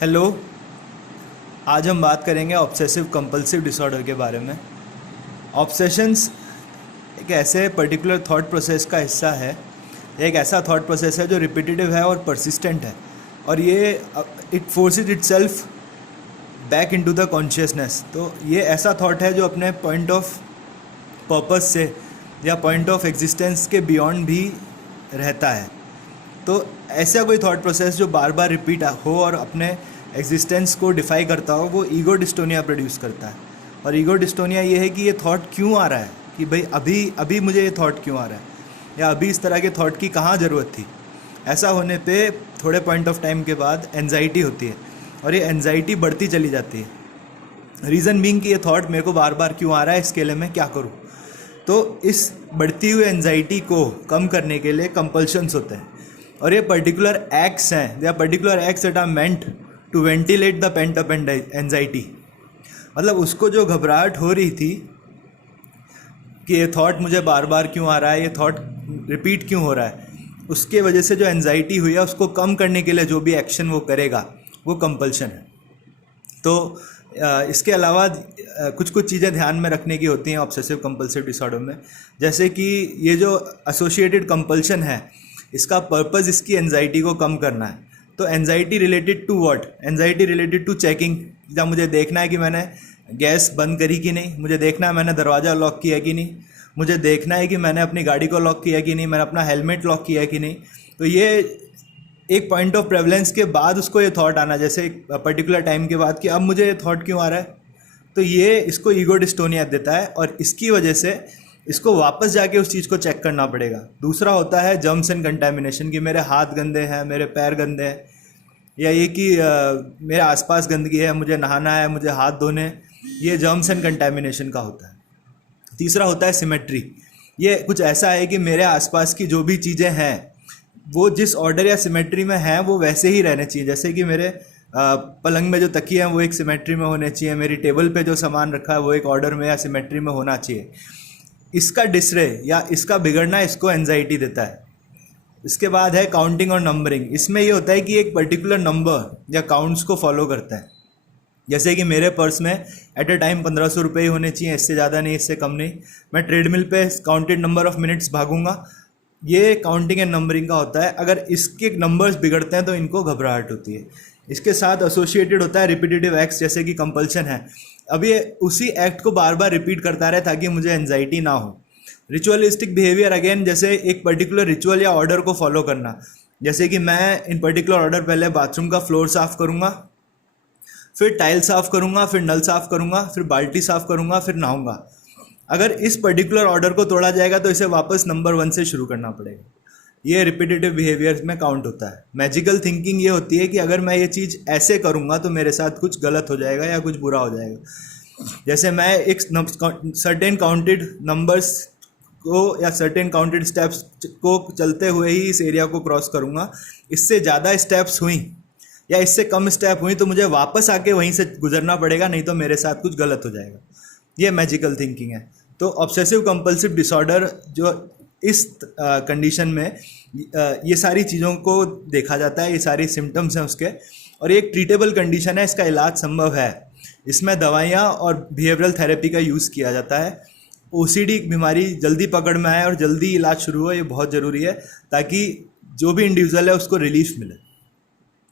Hello. आज हम बात करेंगे ऑब्सेसिव कंपल्सिव डिसऑर्डर के बारे में। ऑब्सेशंस एक ऐसे पर्टिकुलर थॉट प्रोसेस का हिस्सा है, एक ऐसा थॉट प्रोसेस है जो रिपीटेटिव है और परसिस्टेंट है, और ये it forces itself back into the consciousness. तो ये ऐसा थॉट है जो अपने पॉइंट ऑफ पर्पस से या पॉइंट ऑफ एग्जिस्टेंस के बियॉन्ड भी रहता है। तो ऐसा कोई थॉट प्रोसेस जो बार बार रिपीट हो और अपने एग्जिस्टेंस को डिफाई करता हो, वो ईगो डिस्टोनिया प्रोड्यूस करता है। और ईगो डिस्टोनिया ये है कि ये थॉट क्यों आ रहा है, कि भाई अभी मुझे ये थॉट क्यों आ रहा है, या अभी इस तरह के थॉट की कहाँ ज़रूरत थी। ऐसा होने पे थोड़े पॉइंट ऑफ टाइम के बाद एनजाइटी होती है, और ये एनजाइटी बढ़ती चली जाती है। रीज़न बीइंग कि ये थॉट मेरे को बार बार क्यों आ रहा है, इसके लिए मैं क्या करूँ। तो इस बढ़ती हुई एनजाइटी को कम करने के लिए कंपल्शंस होते हैं, और ये पर्टिकुलर एक्ट्स हैं, they are particular acts that are meant to ventilate the pent up anxiety. मतलब उसको जो घबराहट हो रही थी कि ये थॉट मुझे बार बार क्यों आ रहा है, ये थॉट रिपीट क्यों हो रहा है, उसके वजह से जो एनजाइटी हुई है उसको कम करने के लिए जो भी एक्शन वो करेगा वो कंपल्शन है। तो इसके अलावा कुछ चीज़ें ध्यान में रखने की होती हैं ऑब्सेसिव कंपल्सिव डिसऑर्डर में। जैसे कि ये जो एसोसिएटेड कंपल्शन है, इसका पर्पस इसकी एनजाइटी को कम करना है। तो anxiety related to what? Anxiety related to checking. जब मुझे देखना है कि मैंने गैस बंद करी कि नहीं, मुझे देखना है मैंने दरवाज़ा लॉक किया कि नहीं, मुझे देखना है कि मैंने अपनी गाड़ी को लॉक किया कि नहीं, मैंने अपना हेलमेट लॉक किया कि नहीं। तो ये एक पॉइंट ऑफ प्रेवलेंस के बाद उसको ये थॉट आना, जैसे एक पर्टिकुलर टाइम के बाद कि अब मुझे ये थॉट क्यों आ रहा है, तो ये इसको ईगो डिस्टोनिया देता है, और इसकी वजह से इसको वापस जाके उस चीज़ को चेक करना पड़ेगा। दूसरा होता है जर्म्स एंड कंटेमिनेशन, कि मेरे हाथ गंदे हैं, मेरे पैर गंदे हैं, या ये कि मेरे आसपास गंदगी है, मुझे नहाना है, मुझे हाथ धोने। ये जर्म्स एंड कंटेमिनेशन का होता है। तीसरा होता है सिमेट्री। ये कुछ ऐसा है कि मेरे आसपास की जो भी चीज़ें हैं वो जिस ऑर्डर या सिमेट्री में हैं वो वैसे ही रहने चाहिए। जैसे कि मेरे पलंग में जो तकिए हैं वो एक सिमेट्री में होने चाहिए, मेरी टेबल पे जो सामान रखा है वो एक ऑर्डर में या सिमेट्री में होना चाहिए। इसका डिसरे या इसका बिगड़ना इसको एंजाइटी देता है। इसके बाद है काउंटिंग और नंबरिंग। इसमें ये होता है कि एक पर्टिकुलर नंबर या काउंट्स को फॉलो करता है। जैसे कि मेरे पर्स में एट अ टाइम 1500 रुपये ही होने चाहिए, इससे ज़्यादा नहीं, इससे कम नहीं। मैं ट्रेडमिल पे काउंटेड नंबर ऑफ मिनट्स भागूंगा। ये काउंटिंग एंड नंबरिंग का होता है। अगर इसके नंबर्स बिगड़ते हैं तो इनको घबराहट होती है। इसके साथ एसोसिएटेड होता है रिपीटेटिव एक्ट्स, जैसे कि कंपल्शन है। अब ये उसी एक्ट को बार बार रिपीट करता रहे ताकि मुझे एंजाइटी ना हो। रिचुअलिस्टिक बिहेवियर, अगेन जैसे एक पर्टिकुलर रिचुअल या ऑर्डर को फॉलो करना। जैसे कि मैं इन पर्टिकुलर ऑर्डर पहले बाथरूम का फ्लोर साफ़ करूँगा, फिर टाइल साफ़ करूँगा, फिर नल साफ़ करूँगा, फिर बाल्टी साफ़ करूँगा, फिर नहाऊँगा। अगर इस पर्टिकुलर ऑर्डर को तोड़ा जाएगा तो इसे वापस नंबर 1 से शुरू करना पड़ेगा। ये रिपीटेटिव बिहेवियर्स में काउंट होता है। मैजिकल थिंकिंग ये होती है कि अगर मैं ये चीज़ ऐसे करूँगा तो मेरे साथ कुछ गलत हो जाएगा या कुछ बुरा हो जाएगा। जैसे मैं एक सर्टेन काउंटेड नंबर्स को या सर्टेन काउंटेड स्टेप्स को चलते हुए ही इस एरिया को क्रॉस करूँगा। इससे ज़्यादा स्टेप्स हुई या इससे कम स्टेप हुई तो मुझे वापस आके वहीं से गुजरना पड़ेगा, नहीं तो मेरे साथ कुछ गलत हो जाएगा। ये मैजिकल थिंकिंग है। तो ऑब्सेसिव कंपल्सिव डिसऑर्डर जो इस कंडीशन में ये सारी चीज़ों को देखा जाता है, ये सारी सिम्टम्स हैं उसके, और ये एक ट्रीटेबल कंडीशन है, इसका इलाज संभव है। इसमें दवाइयाँ और बिहेवियरल थेरेपी का यूज़ किया जाता है। ओसीडी बीमारी जल्दी पकड़ में आए और जल्दी इलाज शुरू हो, ये बहुत ज़रूरी है ताकि जो भी इंडिविजुअल है उसको रिलीफ मिले।